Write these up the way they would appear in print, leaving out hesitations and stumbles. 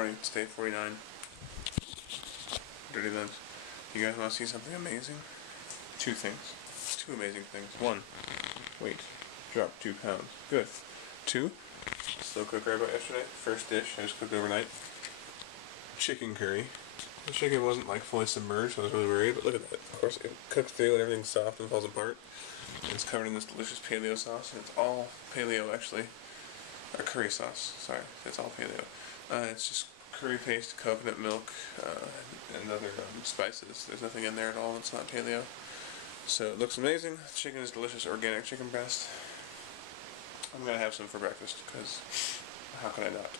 Morning, it's day 49. Dirty Lens. You guys want to see something amazing? Two things. Two amazing things. One, weight. Drop 2 pounds. Good. 2, slow cooker I bought yesterday. First dish, I just cooked overnight. Chicken curry. The chicken wasn't like fully submerged, so I was really worried, but look at that. Of course, it cooks through and everything's soft and falls apart. And it's covered in this delicious paleo sauce, and it's all paleo actually. Or curry sauce, sorry, it's all paleo. It's just curry paste, coconut milk, and other spices. There's nothing in there at all that's not paleo. So it looks amazing. The chicken is delicious, organic chicken breast. I'm going to have some for breakfast, because how could I not?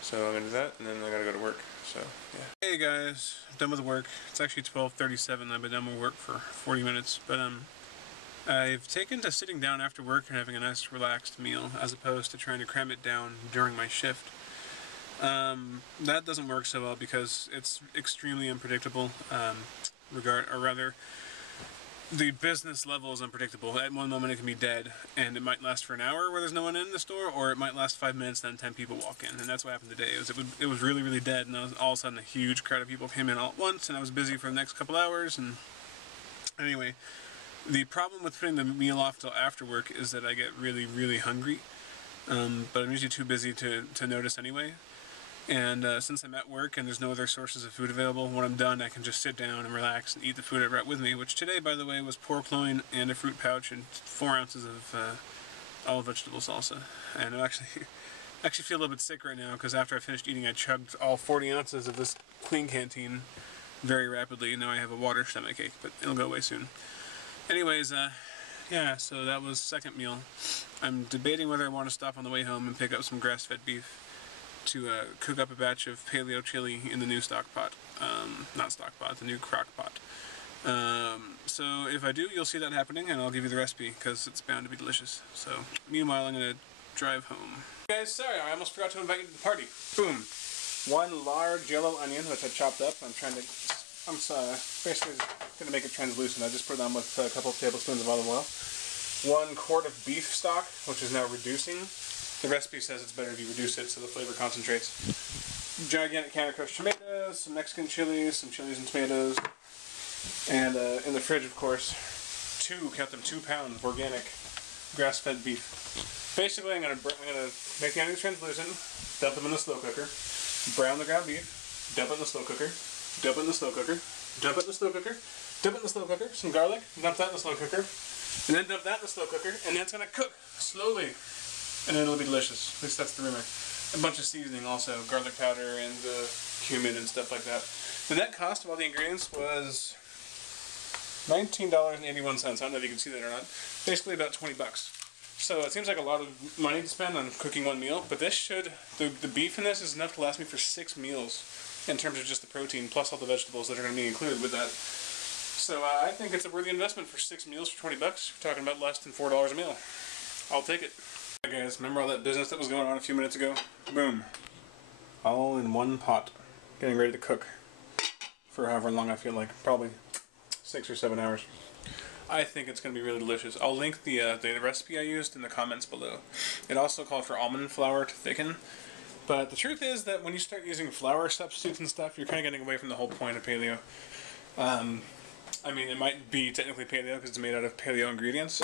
So I'm going to do that, and then I got to go to work, so yeah. Hey guys, I'm done with work. It's actually 12:37. I've been done with work for 40 minutes, but I've taken to sitting down after work and having a nice relaxed meal, as opposed to trying to cram it down during my shift. That doesn't work so well because it's extremely unpredictable, the business level is unpredictable. At one moment it can be dead, and it might last for an hour where there's no one in the store, or it might last 5 minutes, then 10 people walk in, and that's what happened today. It was really, really dead, and all of a sudden a huge crowd of people came in all at once, and I was busy for the next couple hours, and anyway, the problem with putting the meal off till after work is that I get really, really hungry, but I'm usually too busy to notice anyway. And since I'm at work and there's no other sources of food available, when I'm done I can just sit down and relax and eat the food I brought with me, which today, by the way, was pork loin and a fruit pouch and 4 ounces of all vegetable salsa. And I actually feel a little bit sick right now because after I finished eating I chugged all 40 ounces of this clean canteen very rapidly, and now I have a water stomachache, but it'll go away soon. Anyways, yeah, so that was second meal. I'm debating whether I want to stop on the way home and pick up some grass-fed beef to cook up a batch of paleo chili in the new stock pot. Not stock pot, the new crock pot. So if I do, you'll see that happening, and I'll give you the recipe, because it's bound to be delicious. So, meanwhile, I'm going to drive home. Guys, sorry, I almost forgot to invite you to the party. Boom. 1 large yellow onion, which I chopped up. I'm basically going to make it translucent. I just put it on with a couple of tablespoons of olive oil. 1 quart of beef stock, which is now reducing. The recipe says it's better if you reduce it so the flavor concentrates. Gigantic can of crushed tomatoes, some Mexican chilies, some chilies and tomatoes, and in the fridge, of course, 2 pounds of organic grass-fed beef. Basically, I'm gonna make the onions translucent, dump them in the slow cooker, brown the ground beef, dump it in the slow cooker, dump it in the slow cooker, dump it in the slow cooker, dump it in the slow cooker, some garlic, dump that in the slow cooker, and then dump that in the slow cooker, and then it's gonna cook slowly. And it'll be delicious. At least that's the rumor. A bunch of seasoning also, garlic powder and cumin and stuff like that. The net cost of all the ingredients was $19.81. I don't know if you can see that or not. Basically about 20 bucks. So it seems like a lot of money to spend on cooking 1 meal, but this the beef in this is enough to last me for 6 meals in terms of just the protein, plus all the vegetables that are going to be included with that. So I think it's a worthy investment for 6 meals for 20 bucks. We're talking about less than $4 a meal. I'll take it. Hey guys, remember all that business that was going on a few minutes ago? Boom. All in 1 pot. Getting ready to cook for however long I feel like. Probably 6 or 7 hours. I think it's going to be really delicious. I'll link the recipe I used in the comments below. It also called for almond flour to thicken. But the truth is that when you start using flour substitutes and stuff, you're kind of getting away from the whole point of paleo. I mean, it might be technically paleo because it's made out of paleo ingredients.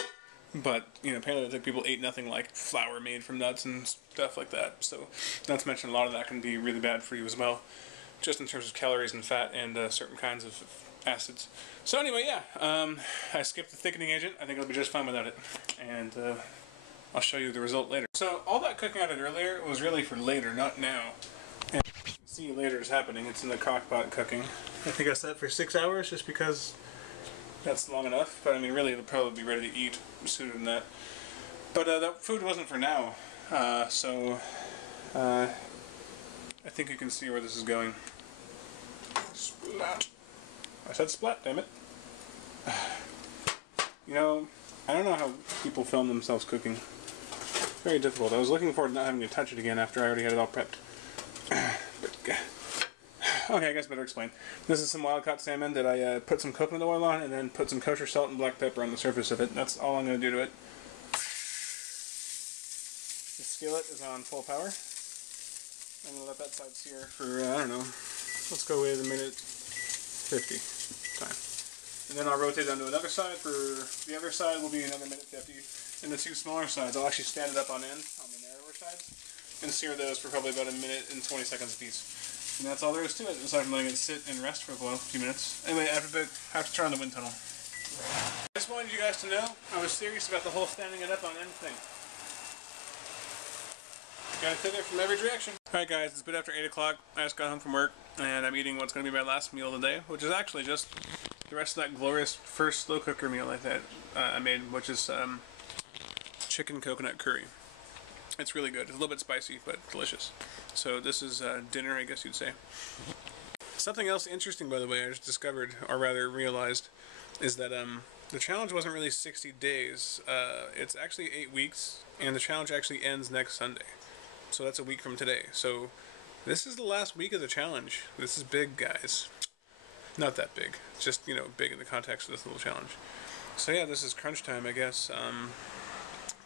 But, you know, Paleolithic people ate nothing like flour made from nuts and stuff like that. So, not to mention a lot of that can be really bad for you as well. Just in terms of calories and fat and certain kinds of acids. So anyway, yeah. I skipped the thickening agent. I think it'll be just fine without it. And I'll show you the result later. So, all that cooking I did earlier was really for later, not now. And you can see later is happening. It's in the crock pot cooking. I think I set for 6 hours just because that's long enough, but I mean really it'll probably be ready to eat sooner than that. But that food wasn't for now, so I think you can see where this is going. Splat. I said splat, damn it. You know, I don't know how people film themselves cooking. It's very difficult. I was looking forward to not having to touch it again after I already had it all prepped. But, okay, I guess I better explain. This is some wild-caught salmon that I put some coconut oil on and then put some kosher salt and black pepper on the surface of it. That's all I'm going to do to it. The skillet is on full power. I'm going to let that side sear for, I don't know, let's go with a minute 50 time. And then I'll rotate it onto another side. For the other side will be another minute 50. And the two smaller sides, I'll actually stand it up on end, on the narrower sides, and sear those for probably about a minute and 20 seconds a piece. And that's all there is to it, aside from letting it sit and rest for a few minutes. Anyway, I have to turn on the wind tunnel. I just wanted you guys to know I was serious about the whole standing it up on end thing. Gotta cook it from every direction. Alright guys, it's a bit after 8 o'clock. I just got home from work, and I'm eating what's going to be my last meal of the day, which is actually just the rest of that glorious first slow cooker meal I made, which is chicken coconut curry. It's really good. It's a little bit spicy, but delicious. So this is dinner, I guess you'd say. Something else interesting, by the way, I just discovered, or rather realized, is that the challenge wasn't really 60 days. It's actually 8 weeks, and the challenge actually ends next Sunday. So that's a week from today. So this is the last week of the challenge. This is big, guys. Not that big. Just, you know, big in the context of this little challenge. So yeah, this is crunch time, I guess.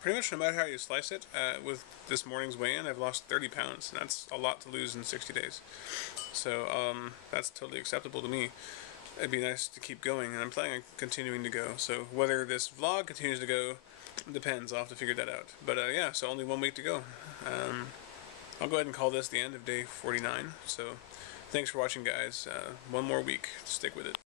Pretty much no matter how you slice it, with this morning's weigh-in, I've lost 30 pounds, and that's a lot to lose in 60 days. So that's totally acceptable to me. It'd be nice to keep going, and I'm planning on continuing to go. So whether this vlog continues to go depends. I'll have to figure that out. But yeah, so only 1 week to go. I'll go ahead and call this the end of day 49. So thanks for watching, guys. One more week. Stick with it.